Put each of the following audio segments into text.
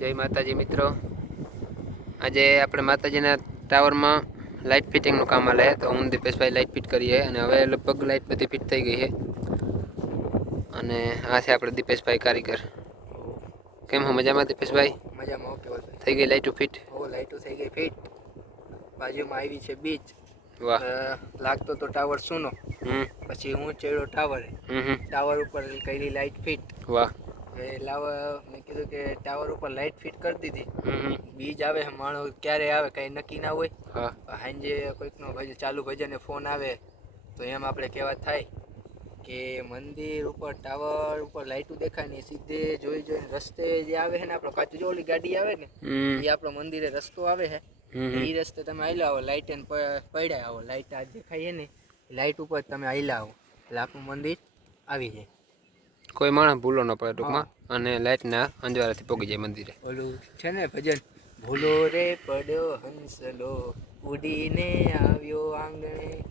जय माताजी मित्रों। आज આપણે માતાજીના ટાવરમાં લાઇટ ફિટિંગનું કામ આલે તો હું દીપેશભાઈ લાઇટ ફિટ કરીએ અને હવે લગભગ લાઇટ બધી ફિટ થઈ ગઈ છે અને આ છે આપણે દીપેશભાઈ કારીગર। કેમ હો મજામાં દીપેશભાઈ? મજામાં ઓકે બોલ થઈ ગઈ લાઇટો ફિટ? ઓ લાઇટો થઈ ગઈ ફિટ। બાજુમાં આવી છે બીચ। વાહ, લાગતો તો ટાવર સુનો। પછી હું ચડ્યો ટાવર। ટાવર ઉપર કરી લાઇટ ફિટ। વાહ, મેં કીધું કે ટાવર ઉપર લાઇટ ફિટ કરી દીધી। બીજ આવે માણો ક્યારે આવે કઈ નક્કી ના હોય। સાંજે કોઈકનો ચાલુ ભજને ફોન આવે તો એમ આપણે કહેવા થાય કે મંદિર ઉપર ટાવર ઉપર લાઇટો દેખાય ને સીધે જોઈને રસ્તે જે આવે છે ને આપણો કાચું જો ઓલી ગાડી આવે ને એ આપણો મંદિરે રસ્તો આવે છે એ રસ્તે તમે આયલા આવો લાઇટ એને પડ્યા આવો લાઇટ આ દેખાય છે ને લાઇટ ઉપર તમે આયલા આવો એટલે આપણું મંદિર આવી જાય। કોઈ માણસ ભૂલો ન પડે ટૂંકમાં અને લાઇટના અંજવારાથી પોગી જાય મંદિરે। ઓલું છે ને ભજન, ભૂલો રે પડ્યો હંસલો ઉડીને આવ્યો આંગણે,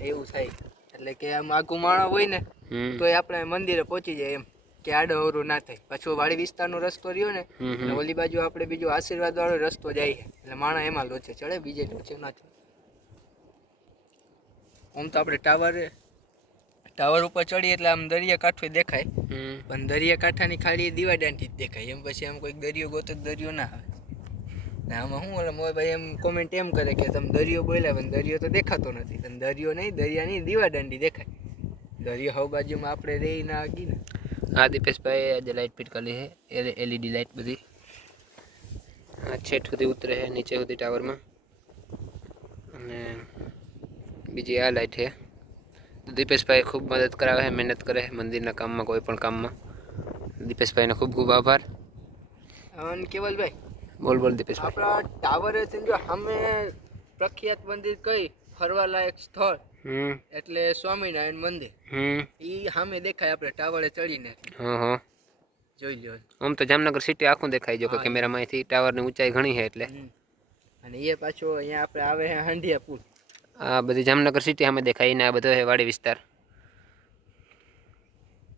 એવું થાય। એટલે કે આમ આખું માણસ હોય ને તો આપણે મંદિરે પહોંચી જાય એમ કે આડો અવરું ના થાય। પાછો વાડી વિસ્તારનો રસ્તો રહ્યો ને અને ઓલી બાજુ આપણે બીજો આશીર્વાદ વાળો રસ્તો જાય છે એટલે માણસ એમાં લોચે ચડે, બીજે લોચે ના ચડે। આમ તો આપણે ટાવર ઉપર ચડીએ એટલે આમ દરિયા કાંઠો દેખાય પણ દરિયા કાંઠાની ખાલી દીવાદાંડી જ દેખાય એમ પછી આમ કોઈ દરિયો ગોતો દરિયો ના આવે ને આમાં શું ઓલા મોય ભાઈ એમ કોમેન્ટ એમ કરે કે તમે દરિયો બોલ્યા પણ દરિયો તો દેખાતો નથી। પણ દરિયો નહીં, દરિયાની દીવાદાંડી દેખાય, દરિયો હવ બાજુમાં આપણે રહી ના આગી ને। હા દીપેશભાઈ આજે લાઇટ ફિટ કરી છે એલઈડી લાઇટ બધી આ છેટ સુધી ઉતરે છે નીચે સુધી ટાવરમાં અને બીજી આ લાઇટ છે। તો દીપેશભાઈ ખૂબ મદદ કરાવે છે, મહેનત કરે છે મંદિરના કામમાં, કોઈ પણ કામમાં। દીપેશભાઈનો ખૂબ ખૂબ આભાર। અને કેવલભાઈ બોલ બોલ દીપેશભાઈ। આપણા ટાવરે જો સામે પ્રખ્યાત મંદિર કઈ ફરવા લાયક સ્થળ એટલે સ્વામિનારાયણ મંદિર ઈ સામે દેખાય આપણે ટાવરે ચડીને। હા જોઈ લ્યો। આમ તો જામનગર સિટી આખું દેખાય જો કે કેમેરામાંથી ટાવરની ઊંચાઈ ઘણી છે એટલે। અને એ પાછો અહીંયા આપણે આવે છે હાંડિયા પુલ, આ બધી જામનગર સિટી સામે દેખાય ને આ બધો છે વાડી વિસ્તાર।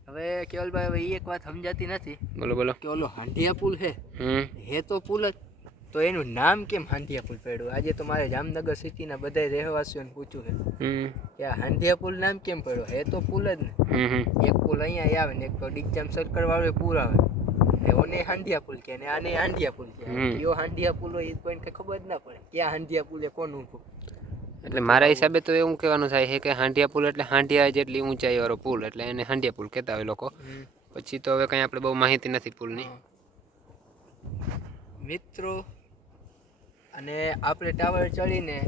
હવે કેવલભાઈ હવે એક વાત સમજાતી નથી, બોલો બોલો કે ઓલો હાંડિયા પુલ છે હે તો પુલ જ તો એનું નામ કેમ હાંડિયા પુલ પડ્યું? આજે તો મારે જામનગર સિટીના બધા રહેવાસીઓને પૂછ્યું છે કે આ હાંડિયા પુલ નામ કેમ પડ્યો? હે તો પુલ જ ને, એક પુલ અહીંયા આવે ને એક તો ડિગજામ સર્કલ વાળો પૂર આવે ઓને હાંડિયા પુલ કે ને આને હાંડિયા પુલ કે કયો હાંડિયા પુલ હોય એ કોઈ ખબર જ ના પડે ક્યાં હાંડિયા પુલ એ કોનું ઊભું। એટલે મારા હિસાબે તો એવું કહેવાનું થાય છે કે હાંડિયા પુલ એટલે હાંડિયા જેટલી ઊંચાઈ વાળો પુલ એટલે એને હાંડિયા પુલ કહેતા હોય લોકો। પછી તો હવે કંઈ આપણે બહુ માહિતી નથી પુલની મિત્રો। અને આપણે ટાવર ચડીને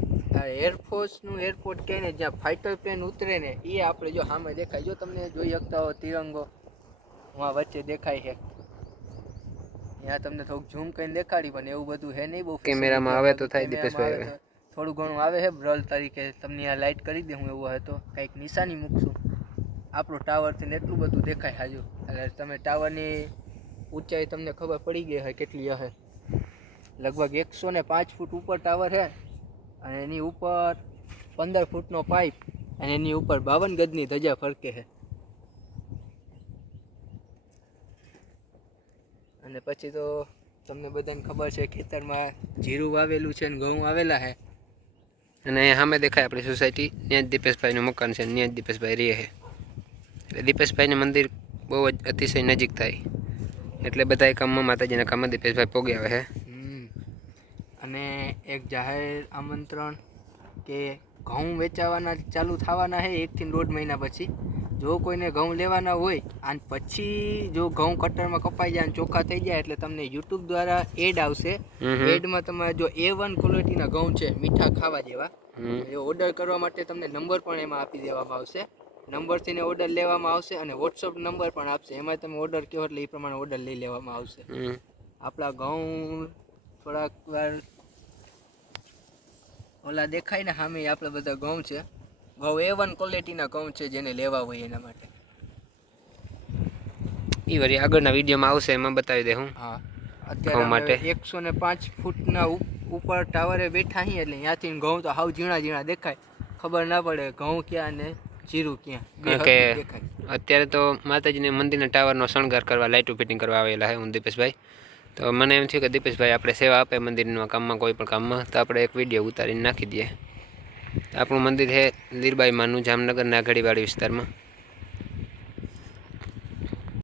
એરફોર્સનું એરપોર્ટ કહે ને જ્યાં ફાઇટર પ્લેન ઉતરે ને એ આપણે જો સામે દેખાય, જો તમને જોઈ શકતા હો તિરંગો વहाँ વચ્ચે દેખાય છે, ત્યાં તમને થોડુંક ઝૂમ કરીને દેખાડી પણ એવું બધું છે નહીં બહુ કેમેરામાં આવે તો થાય દીપેશભાઈ, થોડું ઘણું આવે છે બ્રલ તરીકે તમને આ લાઇટ કરી દે હું એવું હોય તો કંઈક નિશાની મૂકશું આપણું ટાવરથી ને એટલું બધું દેખાય હાજુ એટલે તમે ટાવરની ઊંચાઈ તમને ખબર પડી ગઈ હોય કેટલી હશે। લગભગ 105 ફૂટ ઉપર ટાવર છે અને એની ઉપર 15 ફૂટનો પાઇપ અને એની ઉપર 52 ગજની ધજા ફરકે છે। અને પછી તો તમને બધાને ખબર છે ખેતરમાં જીરું વાવેલું છે ને ઘઉં વાવેલા છે અને સામે દેખાય આપણી સોસાયટી, ત્યાં જ દીપેશભાઈનું મકાન છે, ત્યાં જ દીપેશભાઈ રહે છે એટલે દીપેશભાઈનું મંદિર બહુ જ અતિશય નજીક થાય એટલે બધા કામમાં માતાજીના કામમાં દીપેશભાઈ પોગી આવે છે। અને એક જાહેર આમંત્રણ કે ઘઉં વેચાવાના ચાલુ થવાના છે 1 થી 1.5 મહિના પછી। જો કોઈને ઘઉં લેવાના હોય અને પછી જો ઘઉં કટરમાં કપાઈ જાય અને ચોખ્ખા થઈ જાય એટલે તમને યુટ્યુબ દ્વારા એડ આવશે, એડમાં તમારે જો A1 ક્વોલિટીના ઘઉં છે મીઠા ખાવા જેવા એ ઓર્ડર કરવા માટે તમને નંબર પણ એમાં આપી દેવામાં આવશે, નંબરથીને ઓર્ડર લેવામાં આવશે અને વોટ્સઅપ નંબર પણ આપશે, એમાં તમે ઓર્ડર કહો એટલે એ પ્રમાણે ઓર્ડર લઈ લેવામાં આવશે। આપણા ઘઉં થોડાક વાર ઓલા દેખાય ને સામે આપણે બધા ઘઉં છે, ઘઉં A1 ક્વોલિટીના ઘઉં છે જેને લેવા હોય એના માટે। એ વળી આગળના વિડીયોમાં આવશે એમાં બતાવી દે હું। હા અત્યારે માટે 105 ફૂટના ઉપર ટાવરે બેઠા છીએ એટલે ત્યાંથી ઘઉં તો હાવ ઝીણા ઝીણા દેખાય, ખબર ના પડે ઘઉં ક્યાં ને જીરું ક્યાં દેખાય। અત્યારે તો માતાજીને મંદિરના ટાવરનો શણગાર કરવા લાઇટો ફિટિંગ કરવા આવેલા છે હું દીપેશભાઈ, તો મને એમ થયું કે દીપેશભાઈ આપણે સેવા આપે મંદિરના કામમાં કોઈ પણ કામમાં, તો આપણે એક વિડીયો ઉતારીને નાખી દઈએ. આપણું મંદિર છે લીરબાઈ માનું, જામનગરના ઘડીવાડી વિસ્તારમાં.